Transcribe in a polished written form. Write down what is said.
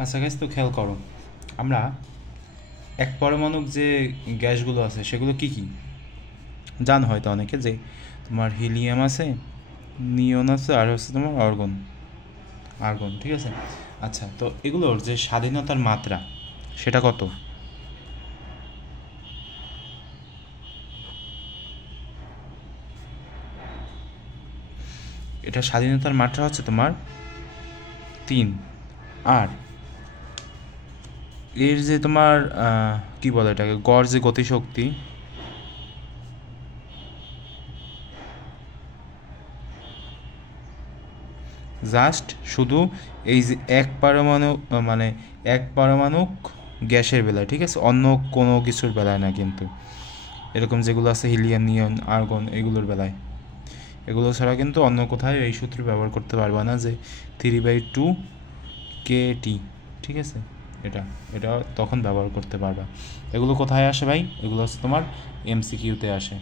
আচ্ছা গাইস, তো খেয়াল করো, আমরা এক পরমাণুক যে গ্যাসগুলো আছে সেগুলো কি কি জানো হয়তো অনেকে, যে তোমার হিলিয়াম আছে, নিয়ন আছে, আর হচ্ছে তোমার অর্গন, আর্গন, ঠিক আছে। আচ্ছা, তো এগুলোর যে স্বাধীনতার মাত্রা সেটা কত? এটা স্বাধীনতার মাত্রা হচ্ছে তোমার 3। আর এর যে তোমার কি বলে এটাকে, গড় যে গতিশক্তি, জাস্ট শুধু এই যে এক পরমাণু, মানে এক পারমাণবিক গ্যাসের বেলায়, ঠিক আছে, অন্য কোনো কিছুর বেলায় না কিন্তু। এরকম যেগুলো আছে হিলিয়াম, নিয়ন, আর্গন, এগুলোর বেলায়, এগুলো ছাড়া কিন্তু অন্য কোথাও এই সূত্র ব্যবহার করতে পারবা না, যে 3/2 KT, ঠিক আছে। এটা এটা তখন ব্যবহার করতে পারবা। এগুলো কোথায় আসে ভাই? এগুলো হচ্ছে তোমার MCQতে আসে।